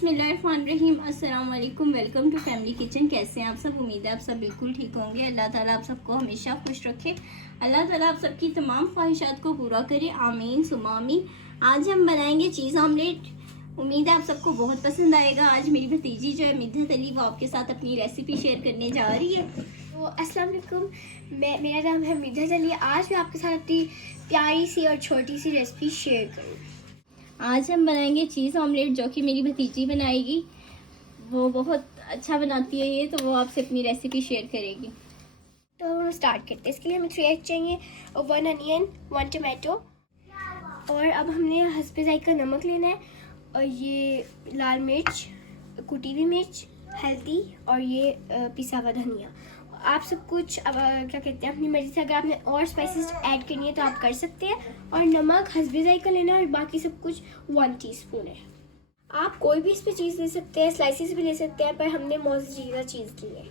बिस्मिल्लाहिर्रहमानिर्रहीम। अस्सलाम वालेकुम। Welcome to family kitchen. कैसे हैं आप सब? उम्मीद है आप सब बिल्कुल ठीक होंगे। अल्लाह ताला आप सबको हमेशा खुश रखे। अल्लाह ताला आप सबकी तमाम ख्वाहिशात को पूरा करे। आमीन सुमा आमीन। आज हम बनाएंगे चीज़ ऑमलेट। उम्मीद है आप सबको बहुत पसंद आएगा। आज मेरी भतीजी जो है मिद्धत अली, वो आपके साथ अपनी रेसिपी शेयर करने जा रही है। तो अस्सलाम वालेकुम, मेरा नाम है मिद्धत अली। आज मैं आपके साथ अपनी प्यारी सी और छोटी सी रेसिपी शेयर करूँ। आज हम बनाएंगे चीज़ ऑमलेट, जो कि मेरी भतीजी बनाएगी। वो बहुत अच्छा बनाती है ये, तो वो आपसे अपनी रेसिपी शेयर करेगी। तो हम स्टार्ट करते हैं। इसके लिए हमें 3 एग चाहिए और 1 अनियन, 1 टमाटो। और अब हमने हस्बे ज़ायका नमक लेना है, और ये लाल मिर्च, कुटी हुई मिर्च, हल्दी, और ये पिसा हुआ धनिया। आप सब कुछ अब क्या कहते हैं अपनी मर्ज़ी से, अगर आपने और स्पाइसेस ऐड करनी है तो आप कर सकते हैं। और नमक हस्बे ज़ायका लेना है, और बाकी सब कुछ 1 टीस्पून है। आप कोई भी इस पर चीज़ ले सकते हैं, स्लाइसेस भी ले सकते हैं, पर हमने मोज़रेला चीज़ ली है।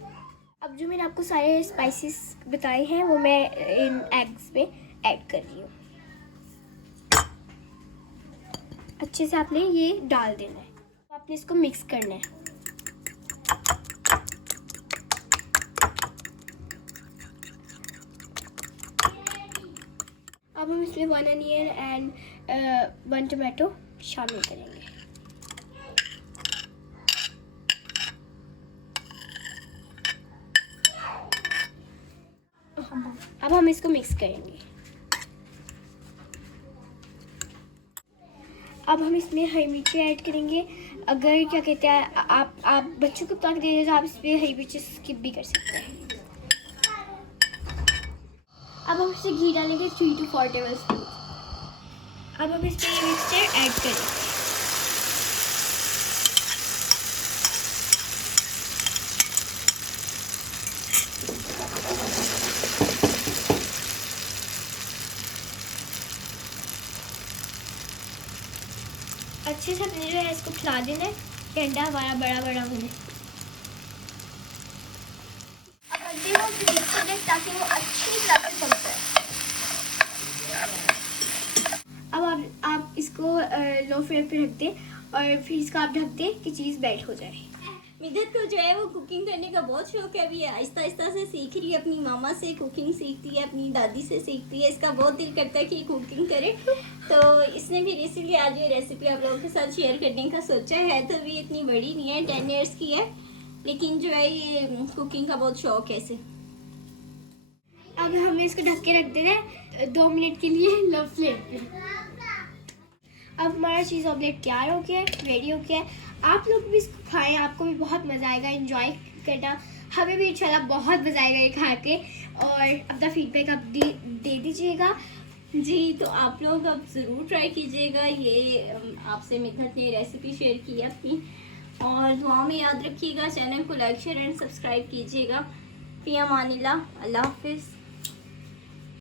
अब जो मैंने आपको सारे स्पाइसेस बताए हैं वो मैं इन एग्स में ऐड कर रही हूँ। अच्छे से आपने ये डाल देना है। तो आपने इसको मिक्स करना है। अब हम इसमें 1 अनियन एंड 1 टमाटो शामिल करेंगे। अब हम इसको मिक्स करेंगे। अब हम इसमें हरी मिर्ची ऐड करेंगे। अगर क्या कहते हैं आप बच्चों को पका दे रहे तो आप इस पर हरी मिर्ची स्किप भी कर सकते हैं। अब हम इसमें घी डालेंगे 3 to 4 टेबल स्पून। अब हम इसमें ये मिक्सचर ऐड करेंगे। अच्छे से अपने जो है इसको खिला देना है कि अंडा हमारा बड़ा बड़ा बने। अब अंडे को मिक्स कर दें ताकि वो अच्छी तरह से पक जाए। अब आप इसको लो फ्लेम पे रख दें, और फिर इसका आप ढक दें कि चीज़ मेल्ट हो जाए। मिद्धत को जो है वो कुकिंग करने का बहुत शौक है। अभी आहिस्ता आहिस्ता से सीख रही है। अपनी मामा से कुकिंग सीखती है, अपनी दादी से सीखती है। इसका बहुत दिल करता है कि कुकिंग करे, तो इसने भी इसीलिए आज ये रेसिपी आप लोगों के साथ शेयर करने का सोचा है। तो भी इतनी बड़ी नहीं है, 10 ईयर्स की है, लेकिन जो है ये कुकिंग का बहुत शौक है इसे। अब हमें इसको ढक के रख देना है 2 मिनट के लिए लो फ्लेम पे। अब हमारा चीज़ ऑमलेट तैयार हो गया है, रेडी हो गया है। आप लोग भी इसको खाएं, आपको भी बहुत मज़ा आएगा एंजॉय करना। हमें भी इंशाल्लाह बहुत मज़ा आएगा ये खा के। और अपना फीडबैक आप दे दीजिएगा। जी, तो आप लोग अब ज़रूर ट्राई कीजिएगा। ये आपसे मिद्धत ने रेसिपी शेयर की है अपनी, और दुआ में याद रखिएगा। चैनल को लाइक शेयर एंड सब्सक्राइब कीजिएगा। फ़ी अमानिल्लाह। अल्लाह हाफिज़।